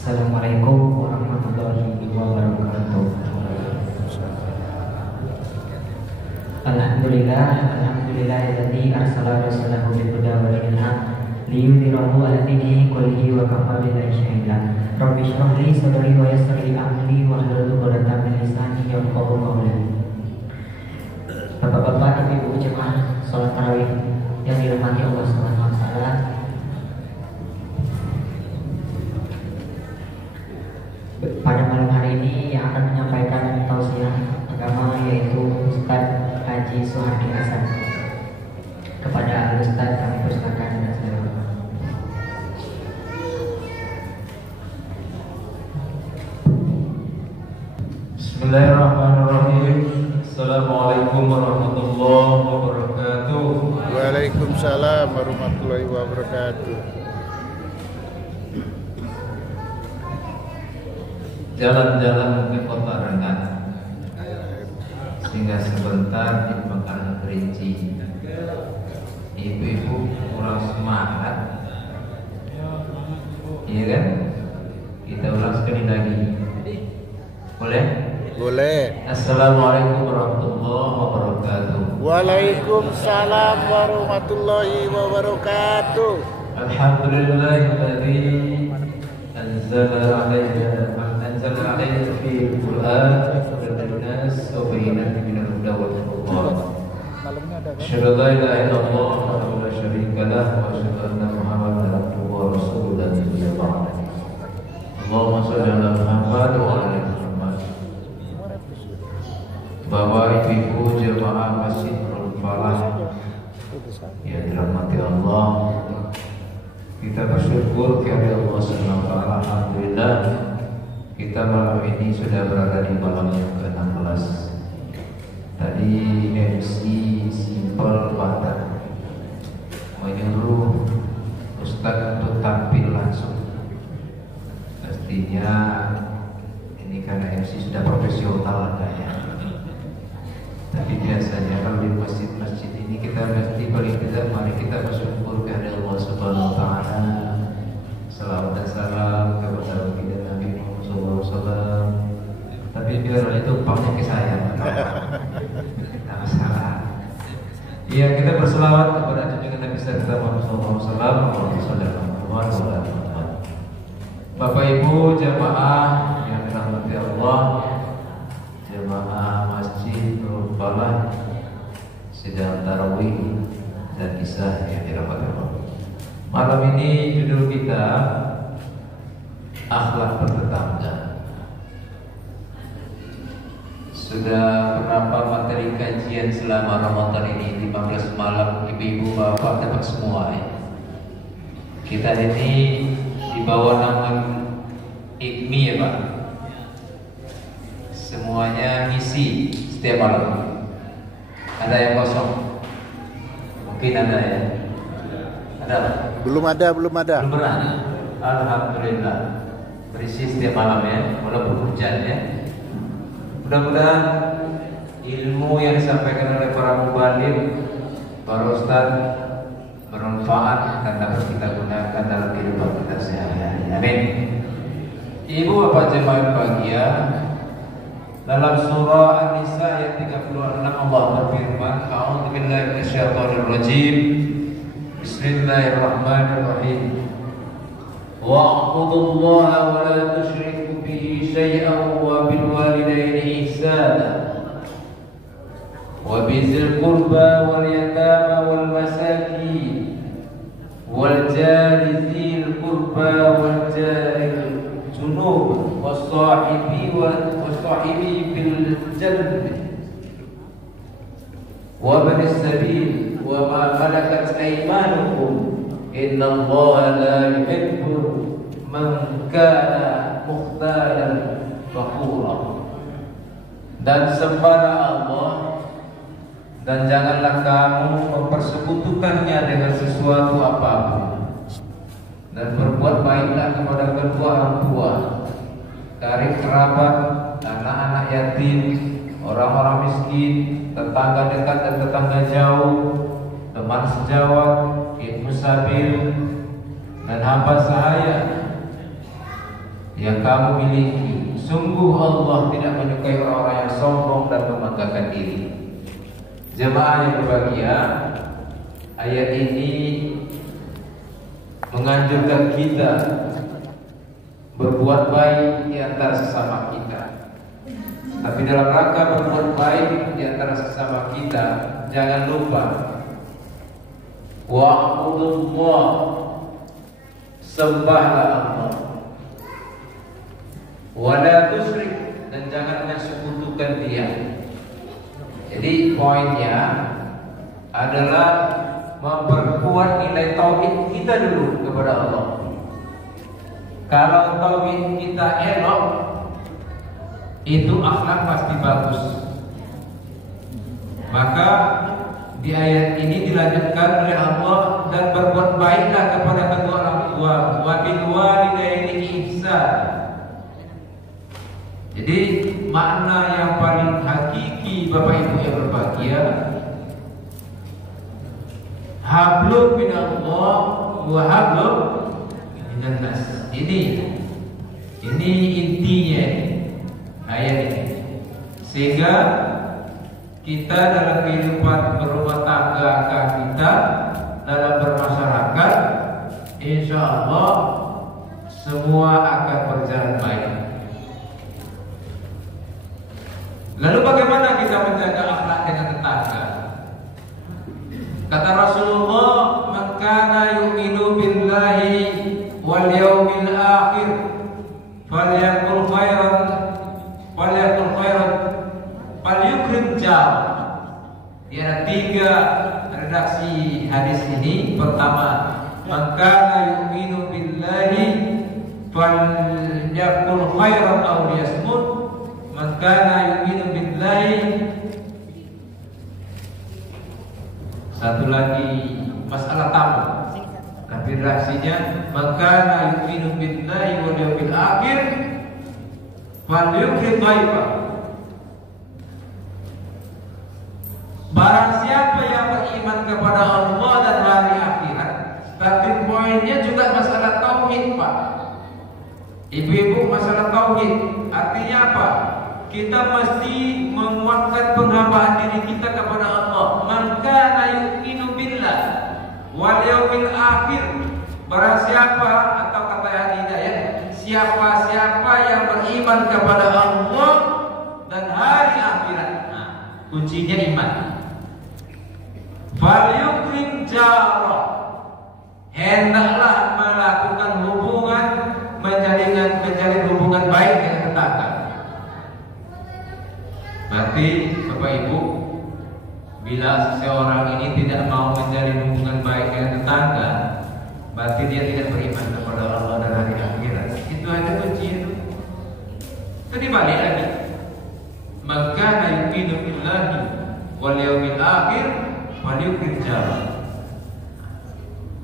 Assalamualaikum warahmatullahi wabarakatuh. Alhamdulillahilladzi arsala rasulahu bil huda wa dinil haq liyudhhirahu 'ala dini kullihi wa kafa billahi shahida. Rabbi shrah li sadri wa yassir li amri wahlul 'uqdatam min lisani yafqahu qawli. Bapak-bapak, ibu-ibu jemaah salat tarawih yang dirahmati Allah Subhanahu wa taala. Pada malam hari ini yang akan menyampaikan tausiah agama yaitu Ustaz Haji Suhardi Hasan. Kepada Ustaz kami persilakan dan saya. Bismillahirrahmanirrahim. Assalamualaikum warahmatullahi wabarakatuh. Waalaikumsalam warahmatullahi wabarakatuh. Jalan-jalan ke kota Rengat sehingga sebentar di Pekarangan Kerinci. Ibu-ibu kurang semangat, iya kan? Kita ulang sekali lagi, boleh? Boleh. Assalamualaikum warahmatullahi wabarakatuh. Waalaikumsalam warahmatullahi wabarakatuh. Alhamdulillahilladzi anzala alaina fil Qur'an nas wa bayyinatin minal huda wal furqan. Asyhadu an la ilaha illallah wa la syarika lah wa asyhadu anna Muhammadan abduhu wa rasuluhu la nabiyya ba'dahu. Allahumma shalli ala Muhammad wa ala ali Muhammad. Bapak ibu jemaah Masjid Nurul Falah yang dirahmati Allah, kita bersyukur kepada Allah Subhanahu wa taala. Alhamdulillah kita malam ini sudah berada di malam yang ke-16. Tadi MC Simple Badan menyuruh Ustaz untuk tampil langsung. Pastinya ini karena MC sudah profesional kayaknya. Tapi biasanya kalau di masjid-masjid ini kita mesti paling tidak mari kita bersyukur kepada Allah Subhanahu wa taala. Salawat dan salam kepada baginda Nabi Muhammad SAW. Tapi biar itu umpamanya ke saya, tidak masalah. Iya, kita berselawat kepada junjungan Nabi kita Muhammad SAW. Bapak Ibu jemaah yang dirahmati Allah, jemaah Masjid Nurul Falah sedang tarawih dan kisah yang dirahmati Allah. Malam ini judul kita akhlak bertetangga. Sudah berapa materi kajian selama Ramadan ini? 15 malam, ibu-ibu bapak dapat semua ya. Kita ini di bawah nama IKMI ya Pak. Semuanya ngisi setiap malam. Ada yang kosong? Mungkin ada ya. Ada Pak? Belum ada. Belum pernah. Alhamdulillah. Berisi setiap malam ya, walaupun hujan ya. Mudah-mudahan ilmu yang disampaikan oleh para mubaligh, para ustaz bermanfaat dan dapat kita gunakan dalam kehidupan kita sehari-hari. Amin. Ibu bapak jemaah bahagia, dalam surah An-Nisa ayat 36 Allah berfirman, A'udzu billahi minasyaitonir rajim. Bismillahirrahmanirrahim. Wa'budullaha wa la tusyriku bihi syai'an wa bil walidayni ihsana wa bizil qurba wal yatama wal masakin wal jari dzil qurba wal jari junub was sahibi bil janbi wa ibnis sabil wa ma malakat aymanukum innallaha la yuhibbu man kana mukhtalan fakhura. Dan sembahlah Allah dan janganlah kamu mempersekutukannya dengan sesuatu apapun, dan berbuat baiklah kepada kedua orang tua, karib kerabat, anak-anak yatim, orang-orang miskin, tetangga dekat dan tetangga jauh, teman sejawat, ibnu sabil, dan hamba sahaya yang kamu miliki. Sungguh Allah tidak menyukai orang-orang yang sombong dan membanggakan diri. Jemaah yang berbahagia, ayat ini menganjurkan kita berbuat baik di antara sesama kita. Tapi dalam rangka berbuat baik di antara sesama kita, jangan lupa wa'budullah, sembahlah Allah, wala tusyrik, dan jangan sekutukan Dia. Jadi poinnya adalah memperkuat nilai tauhid kita dulu kepada Allah. Kalau tauhid kita elok, itu akhlak pasti bagus. Maka di ayat ini dilanjutkan oleh Allah, dan berbuat baiklah kepada kedua orang tua, wa bil walidaini ihsan. Jadi makna yang paling hakiki Bapak Ibu yang berbahagia, hablum minallah wa hablum minan nas. Ini intinya ayat ini. Sehingga kita dalam kehidupan berumah tangga kita, dalam bermasyarakat, insya Allah semua akan berjalan baik. Lalu bagaimana kita menjaga akhlak dengan tetangga? Kata Rasulullah, "Man kana yu'minu billahi wal yawmil akhir falyakul khairan falyukrim jar." Di ada 3 redaksi hadis ini. Pertama, "Man kana yu'minu billahi falyakul khairan aw liyasmut. Man kana yu'minu billahi." Satu lagi masalah tamu, tapi redaksinya, "Man kana yu'minu billahi wal yawmil akhir falyukrim dhaifa." Barang siapa yang beriman kepada Allah dan hari akhirat. Starting pointnya juga masalah tauhid, Pak. Ibu-ibu, masalah tauhid artinya apa? Kita mesti menguatkan penghambaan diri kita kepada Allah. Man kana yu'minu billah wal yawmil akhir. Barang siapa, atau kata yang hidayah, siapa-siapa yang beriman kepada Allah dan hari akhirat. Nah, kuncinya iman. Falyukrim jara, hendaklah melakukan hubungan, menjalin hubungan baik dengan tetangga. Berarti Bapak Ibu, bila seseorang ini tidak mau menjalin hubungan baik dengan tetangga, berarti dia tidak beriman kepada Allah dan hari akhirat. Itu aja kuncinya. Jadi balik lagi, maka yu'minu billahi wal yawmil akhir falyukrim jar.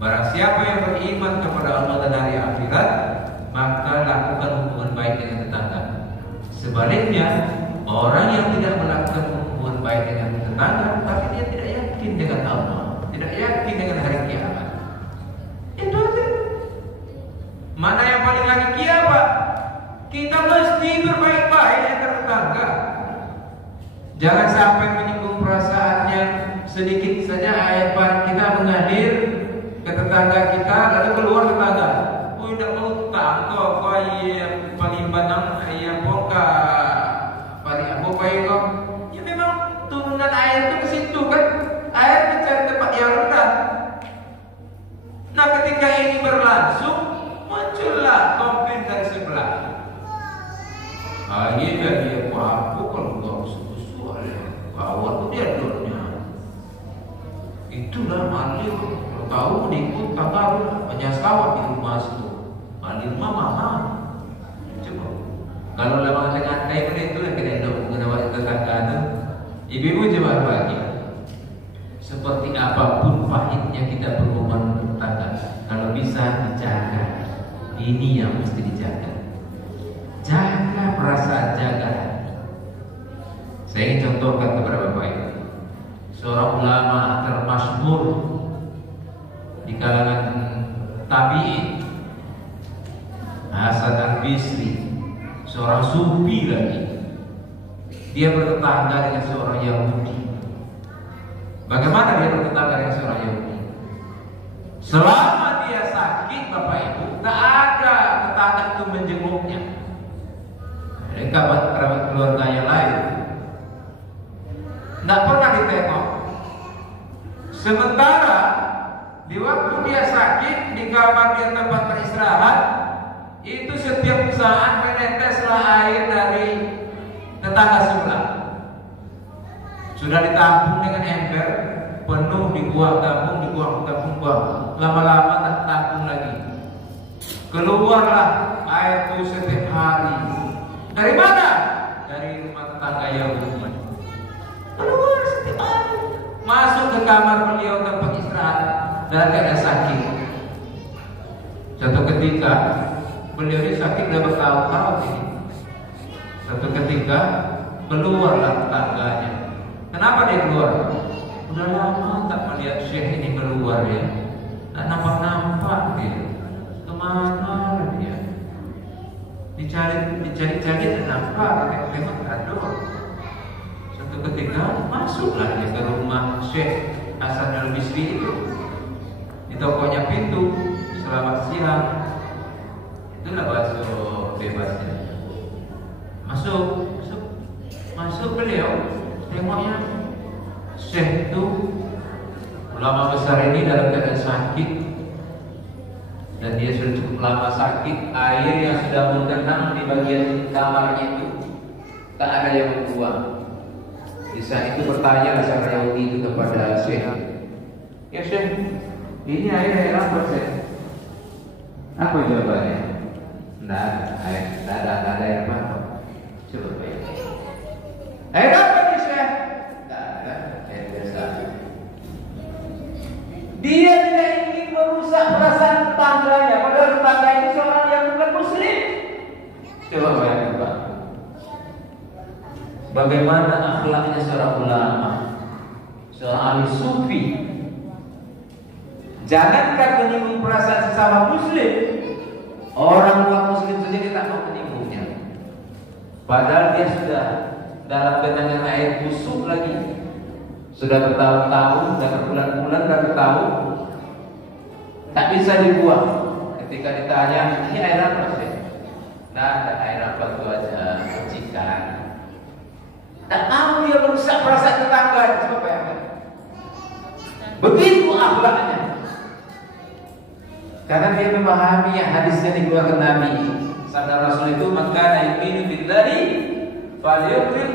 Barang siapa yang beriman kepada Allah dan hari akhirat, maka lakukan hubungan baik dengan tetangga. Sebaliknya, orang yang tidak melakukan hubungan baik dengan tetangga, tapi dia tidak yakin dengan Allah, tidak yakin dengan hari kiamat. Itu aja. Mana yang paling lagi apa? Kita mesti berbaik-baik dengan tetangga. Jangan sampai menyinggung perasaannya sedikit saja. Ayat kita mengalir ke tetangga kita, lalu keluar tetangga. Oh, tidak mau tangga, kau yang paling banang, yang poka, paling apa kau? Ya memang turunan air itu ke situ kan, air mencari tempat yang rendah. Nah, ketika ini berlangsung, muncullah komplain dari sebelah. Akhirnya dia apa kalau nggak usul ya, kawan tuh dia dulunya. Itulah malir. Tahu ikut kakak banyak sawah di rumah situ. Malir mama. Coba. Kalau lama dengan kayak itu yang kita mengenai tetangga itu, ibu-ibu coba bagi. Seperti apapun pahitnya kita berhubungan dengan tetangga, kalau bisa dijaga. Ini yang mesti dijaga. Jaga perasaan, jaga. Saya ingin contohkan kepada Bapak Ibu. Seorang ulama termasyhur di kalangan tabi'in, Hasan Al-Bisri, seorang sufi lagi. Dia bertetangga dengan seorang Yahudi. Bagaimana dia bertetangga dengan seorang Yahudi? Selama dia sakit, Bapak Ibu, tak ada tetangga itu menjenguknya. Mereka kerabat keluarga yang lain tidak pernah ditengok. Sementara di waktu dia sakit, di kamar dia tempat beristirahat, itu setiap saat meneteslah air dari tetangga sebelah. Sudah ditampung dengan ember, penuh dibuang, tampung, dibuang, tampung, buang. Lama-lama tak tampung lagi. Keluarlah air itu setiap hari. Dari mana? Dari rumah tetangga Yahudi. Keluar setiap hari. Masuk ke kamar beliau tempat istirahat dalam keadaan sakit. Satu ketika beliau ini sakit sudah bertahun-tahun ini. Satu ketika keluarlah tetangganya. Kenapa dia keluar? Udah lama tak melihat Syekh ini keluar ya. Tak nampak dia. Kemana dia? Dicari-cari dan nampak. Tengok aduh. Satu ketika masuklah dia ke rumah Syekh Hasan Al-Bisri itu. Ditokoknya pintu. Selamat siang. Itulah bahasa bebasnya. Masuk beliau. Tengoknya Syekh itu ulama besar ini dalam keadaan sakit, dan dia sudah cukup lama sakit. Air yang sudah menggenang di bagian kamarnya itu tak ada yang membuang. Di saat itu bertanya seorang Yahudi itu kepada Syekh, ya Syekh, ini air apa Syekh? Apa jawabannya? Tidak ada air apa? Coba bayar. Air apa nih Syekh? Tidak ada, air biasa. Dia tidak ingin merusak perasaan tetangganya, padahal tetangga itu seorang yang bukan muslim. Coba bayangkan Pak, bagaimana akhlaknya seorang ulama, seorang ahli sufi. Jangankan menyinggung perasaan sesama muslim, orang bukan muslim saja dia tak mau menyinggungnya. Padahal dia sudah dalam genangan air busuk lagi, sudah bertahun-tahun, sudah berbulan-bulan, sudah bertahun, tak bisa dibuang. Ketika ditanya, ini air apa sih? Nah, ada air apa itu aja, percikan. Tak mau dia merusak perasaan tetangga. Coba bayangkan. Begitu akhlaknya. Karena dia memahami yang hadisnya dikeluarkan Nabi. Sabda Rasul itu, maka yu'minu billahi falyukrim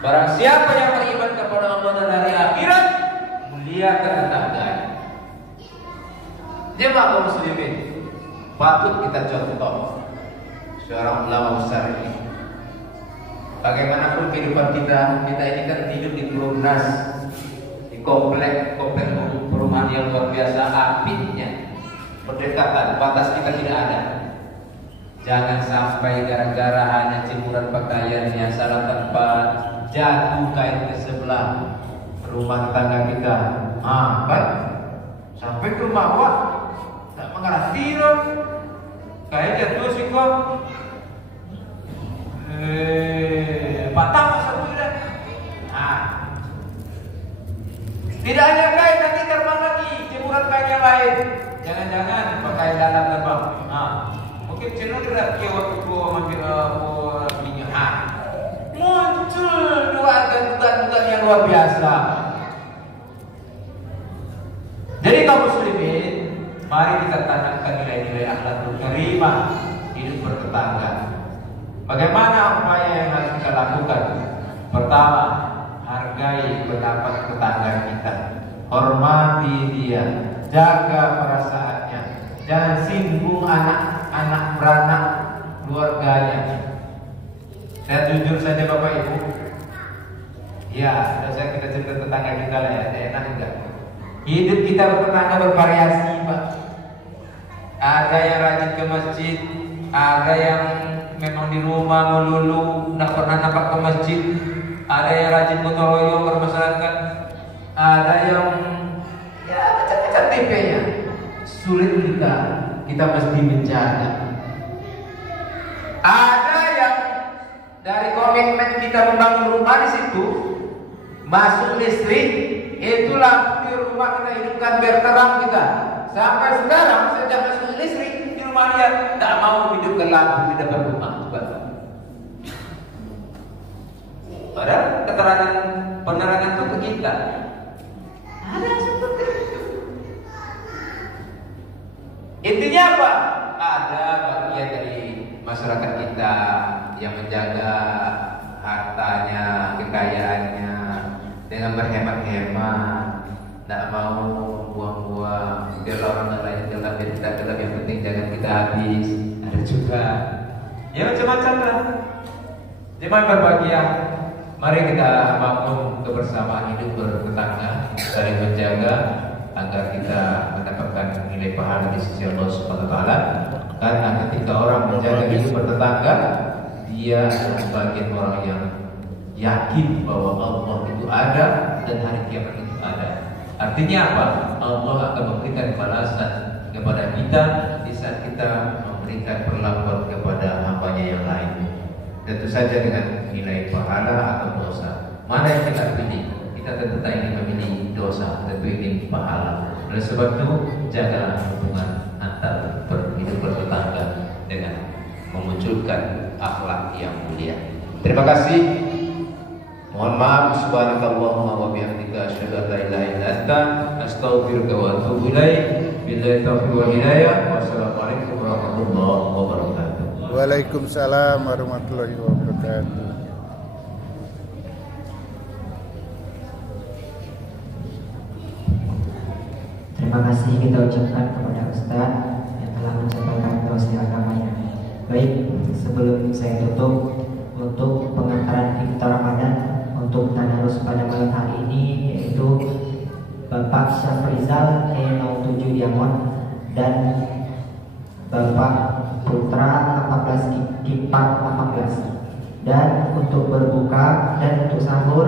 barang siapa yang beriman kepada Allah dan hari akhirat, muliakan tetangganya. Jemaah muslimin, patut kita contoh seorang ulama besar ini. Bagaimanapun kehidupan kita ini kan hidup di Perumnas, di komplek perumahan yang luar biasa apiknya, berdekatan, batas kita tidak ada. Jangan sampai gara-gara hanya jemuran pakaiannya salah tempat, jatuh kain ke sebelah rumah tetangga kita. Kan? Sampai ke rumah awak tak mengerti dong. Kain jatuh sih kok. Patah masa sudah. Tidak hanya kain, nanti terbang lagi jemuran kain yang lain. Jangan-jangan pakai dalam terbang. Mungkin channel tidak kira waktu itu mampir minyak. Muncul dua dugaan yang luar biasa. Jadi kaum muslimin, mari kita tanamkan nilai-nilai akhlakul karimah, hidup bertetangga. Bagaimana upaya yang harus kita lakukan? Pertama, hargai pendapat tetangga kita, hormati dia, jaga perasaannya, jangan singgung anak beranak keluarganya. Saya jujur saja Bapak Ibu, ya sudah saya kita cerita tetangga kita lah ya, enak enggak? Hidup kita bertetangga bervariasi Pak. Ada yang rajin ke masjid, ada yang memang di rumah melulu, tidak pernah nampak ke masjid. Ada yang rajin gotong royong bermasyarakat, ada yang ya macam-macam tipenya. Sulit kita mesti menjaga. Ada yang dari komitmen kita membangun rumah di situ masuk listrik, itu lampu di rumah kita hidupkan biar terang kita. Sampai sekarang sejak masuk listrik di rumah dia tak mau hidupkan lampu di depan rumah. Padahal keterangan penerangan itu ke kita. Ada seperti itu. Intinya apa? Ada bagian dari masyarakat kita yang menjaga hartanya, kekayaannya dengan berhemat-hemat, tidak mau buang-buang. Biar orang lain gelap, biar kita gelap, yang penting jangan kita habis. Ada juga, ya macam-macam lah. Jangan berbahagia. Mari kita bangun kebersamaan hidup bertetangga, saling menjaga agar kita mendapatkan nilai pahala di sisi Allah Subhanahu wa taala. Karena ketika orang menjaga hidup bertetangga, dia adalah sebagian orang yang yakin bahwa Allah itu ada dan hari kiamat itu ada. Artinya apa? Allah akan memberikan balasan kepada kita di saat kita memberikan perlakuan kepada hamba-Nya yang lain. Tentu saja dengan nilai pahala atau dosa. Mana yang kita pilih? Kita tentu tak ingin memilih dosa, tentu ingin pahala. Oleh sebab itu, jagalah hubungan antar hidup bertetangga dengan memunculkan akhlak yang mulia. Terima kasih. Mohon maaf. Subhanakallahumma wa bihamdika asyhadu an la ilaha illa anta astaghfiruka wa atubu ilaik. Billahi taufiq wal hidayah. Wassalamualaikum warahmatullahi wabarakatuh. Waalaikumsalam warahmatullahi wabarakatuh. Terima kasih kita ucapkan kepada Ustaz yang telah menyampaikan tausiah agamanya. Baik, sebelum saya tutup, untuk pengantaran iftar Ramadan untuk tadarus pada malam hari ini yaitu Bapak Syafrizal E07 Diamond dan Bapak Putra 14 Kipat 18. Dan untuk berbuka dan untuk sahur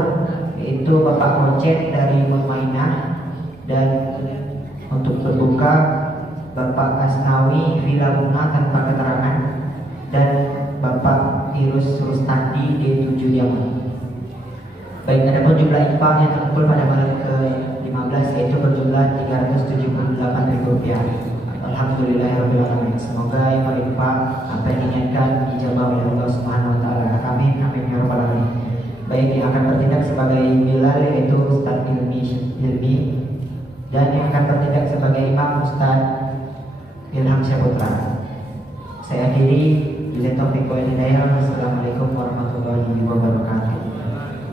yaitu Bapak Kocet dari Mumainah, dan untuk berbuka Bapak Asnawi Villa Bunga tanpa keterangan, dan Bapak Irus Rustandi D7 Diamond. Baik, ada pun jumlah infak yang terkumpul pada malam ke-15 yaitu berjumlah Rp378.000. Alhamdulillahirrahmanirrahim. Semoga yang berinfak apa yang diinginkan dijabah oleh Allah Subhanahu wa taala. Amin amin ya rabbal alamin. Baik, yang akan bertindak sebagai Bilal yaitu Ustaz Ilmi, dan yang akan bertindak sebagai Imam Ustaz Ilham Syaputra. Saya akhiri, bila taufiq wal hidayah.